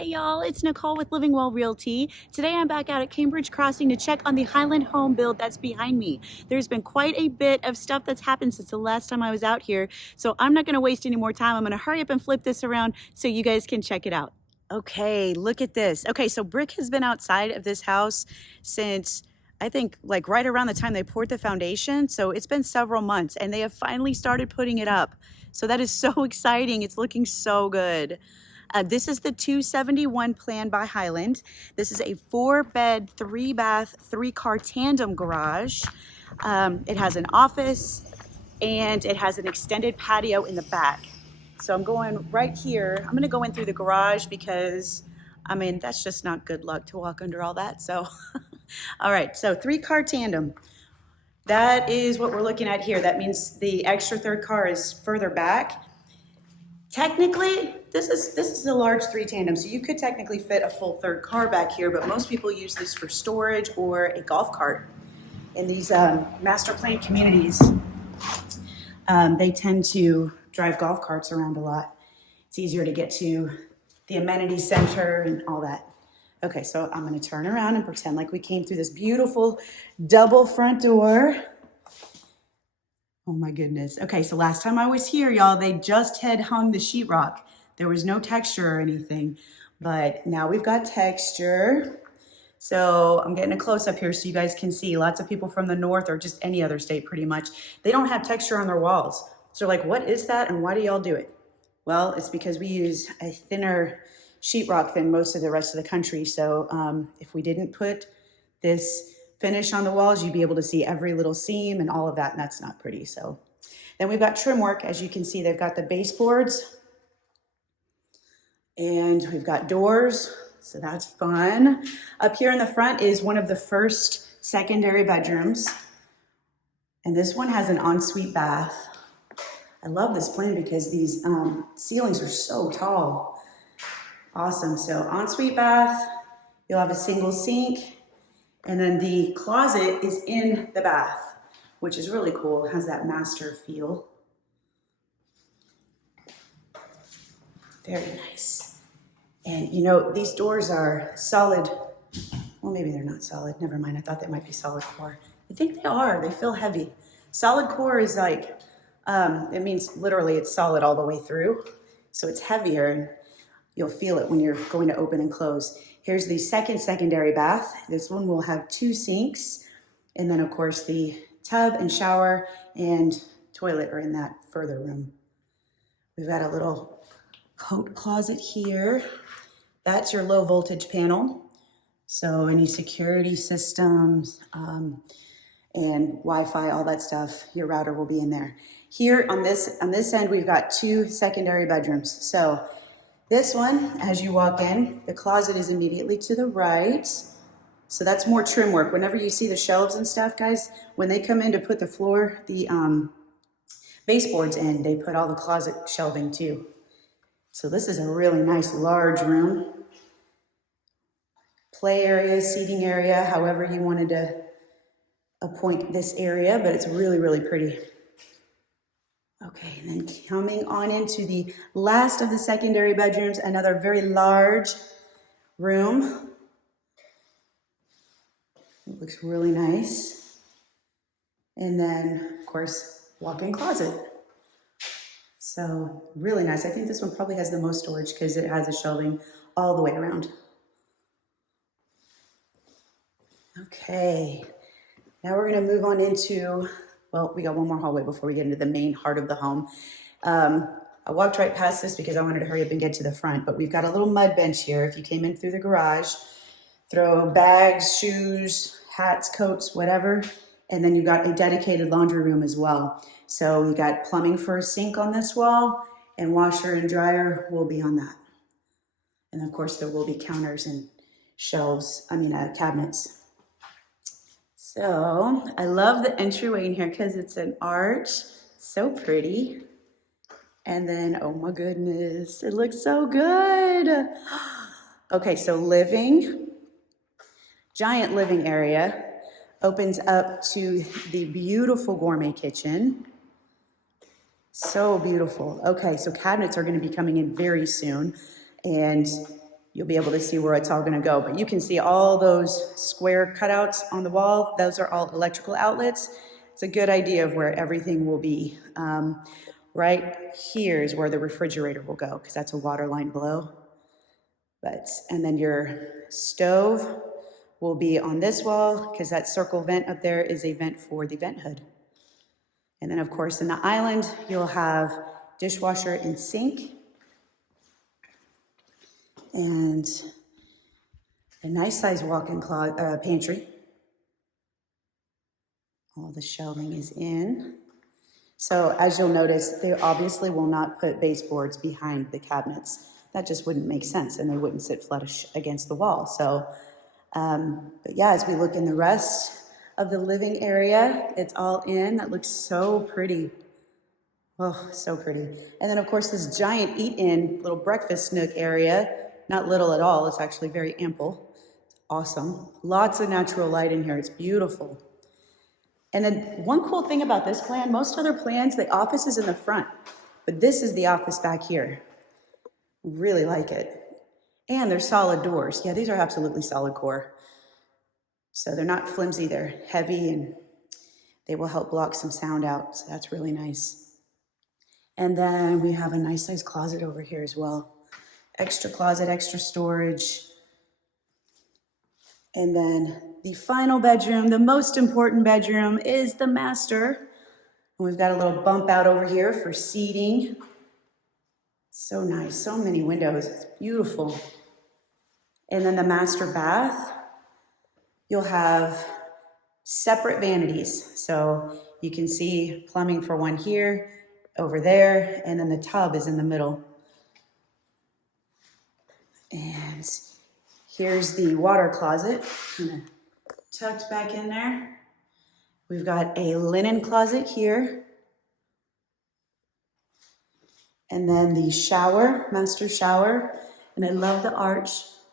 Hey y'all, it's Nicole with LivingWell Realty. Today I'm back out at Cambridge Crossing to check on the Highland home build that's behind me. There's been quite a bit of stuff that's happened since the last time I was out here, so I'm not gonna waste any more time. I'm gonna hurry up and flip this around so you guys can check it out. Okay, look at this. Okay, so brick has been outside of this house since I think like right around the time they poured the foundation. So it's been several months and they have finally started putting it up. So that is so exciting. It's looking so good. This is the 271 plan by Highland. This is a 4-bed, 3-bath, 3-car tandem garage. It has an office and it has an extended patio in the back. So I'm going right here. I'm gonna go in through the garage because, I mean, that's just not good luck to walk under all that. So, all right, so 3-car tandem. That is what we're looking at here. That means the extra third car is further back. Technically, this is a large 3 tandem, so you could technically fit a full third car back here, but most people use this for storage or a golf cart. In these master plan communities, they tend to drive golf carts around a lot. It's easier to get to the amenity center and all that. Okay, so I'm gonna turn around and pretend like we came through this beautiful double front door. Oh my goodness. Okay, so last time I was here, y'all, they just had hung the sheetrock. There was no texture or anything, but now we've got texture. So I'm getting a close up here so you guys can see. Lots of people from the north or just any other state pretty much, they don't have texture on their walls. So like, what is that and why do y'all do it? Well, it's because we use a thinner sheetrock than most of the rest of the country. So if we didn't put this finish on the walls, you'd be able to see every little seam and all of that, and that's not pretty. So then we've got trim work. As you can see, they've got the baseboards and we've got doors. So that's fun. Up here in the front is one of the first secondary bedrooms. And this one has an ensuite bath. I love this plan because these ceilings are so tall. Awesome. So ensuite bath, you'll have a single sink, and then the closet is in the bath, which is really cool. It has that master feel. Very nice. And you know, these doors are solid. Well, maybe they're not solid. Never mind. I thought they might be solid core. I think they are. They feel heavy. Solid core is like, it means literally it's solid all the way through. So it's heavier and you'll feel it when you're going to open and close. Here's the secondary bath. This one will have 2 sinks. And then of course the tub and shower and toilet are in that further room. We've got a little coat closet here. That's your low voltage panel. So any security systems and Wi-Fi, all that stuff, your router will be in there. Here on this end, we've got 2 secondary bedrooms. So this one, as you walk in, the closet is immediately to the right. So that's more trim work. Whenever you see the shelves and stuff, guys, when they come in to put the baseboards in, they put all the closet shelving too. So this is a really nice large room. Play area, seating area, however you wanted to appoint this area, but it's really, really pretty. Okay, and then coming on into the last of the secondary bedrooms, another very large room. It looks really nice. And then, of course, walk-in closet. So really nice. I think this one probably has the most storage because it has a shelving all the way around. Okay, now we're gonna move on into, well, we got one more hallway before we get into the main heart of the home. I walked right past this because I wanted to hurry up and get to the front, but we've got a little mud bench here. If you came in through the garage, throw bags, shoes, hats, coats, whatever, and then you've got a dedicated laundry room as well. So we got plumbing for a sink on this wall, and washer and dryer will be on that. And of course, there will be counters and shelves, cabinets. So I love the entryway in here because it's an arch, so pretty. And then, oh my goodness, it looks so good. Okay, so giant living area opens up to the beautiful gourmet kitchen. So beautiful. Okay, so cabinets are gonna be coming in very soon. And you'll be able to see where it's all gonna go. But you can see all those square cutouts on the wall. Those are all electrical outlets. It's a good idea of where everything will be. Right here is where the refrigerator will go, because that's a water line below. And then your stove will be on this wall, because that circle vent up there is a vent for the vent hood. And then of course in the island, you'll have dishwasher and sink. And a nice size walk-in pantry. All the shelving is in. So as you'll notice, they obviously will not put baseboards behind the cabinets. That just wouldn't make sense, and they wouldn't sit flush against the wall. So, but yeah, as we look in the rest of the living area, it's all in. That looks so pretty. Oh, so pretty. And then of course this giant eat-in little breakfast nook area. Not little at all, it's actually very ample. Awesome. Lots of natural light in here, it's beautiful. And then one cool thing about this plan, most other plans, the office is in the front, but this is the office back here. Really like it. And they're solid doors. Yeah, these are absolutely solid core. So they're not flimsy, they're heavy, and they will help block some sound out, so that's really nice. And then we have a nice size closet over here as well. Extra closet, extra storage. And then the final bedroom, the most important bedroom, is the master. And we've got a little bump out over here for seating. So nice, so many windows, it's beautiful. And then the master bath, you'll have separate vanities. So you can see plumbing for one here, over there, and then the tub is in the middle. And here's the water closet, kind of tucked back in there. We've got a linen closet here. And then the shower, master shower. And I love the arch.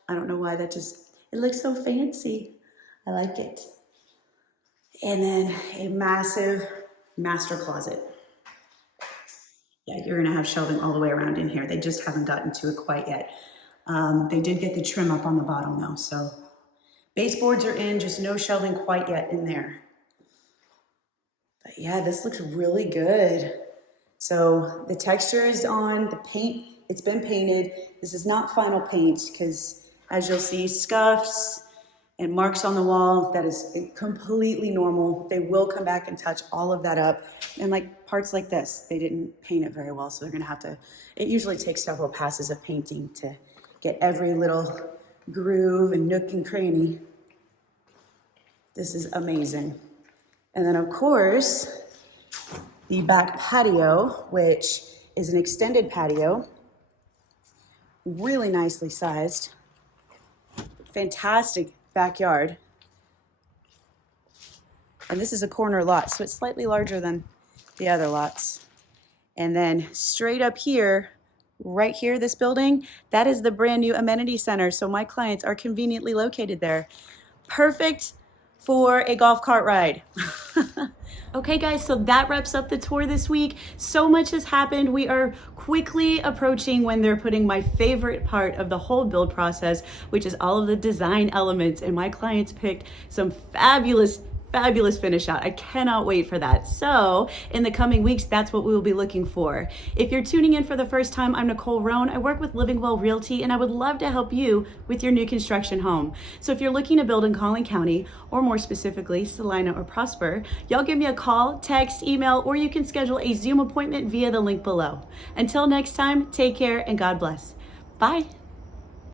I don't know why it looks so fancy. I like it. And then a massive master closet. Yeah, you're gonna have shelving all the way around in here. They just haven't gotten to it quite yet. They did get the trim up on the bottom though, so baseboards are in, just no shelving quite yet in there. But yeah, this looks really good. So the texture is on, the paint, it's been painted. This is not final paint because as you'll see, scuffs and marks on the wall, that is completely normal. They will come back and touch all of that up. And like parts like this, they didn't paint it very well, so they're gonna have to, it usually takes several passes of painting to get every little groove and nook and cranny. This is amazing. And then of course, the back patio, which is an extended patio, really nicely sized, fantastic backyard. And this is a corner lot, so it's slightly larger than the other lots. And then straight up here, right here, this building, that is the brand new amenity center. So my clients are conveniently located there. Perfect for a golf cart ride. Okay guys, so that wraps up the tour this week. So much has happened. We are quickly approaching when they're putting my favorite part of the whole build process, which is all of the design elements. And my clients picked some fabulous finish out. I cannot wait for that. So in the coming weeks, that's what we will be looking for. If you're tuning in for the first time, I'm Nicole Roan. I work with LivingWell Realty, and I would love to help you with your new construction home. So if you're looking to build in Collin County, or more specifically, Celina or Prosper, y'all give me a call, text, email, or you can schedule a Zoom appointment via the link below. Until next time, take care and God bless. Bye.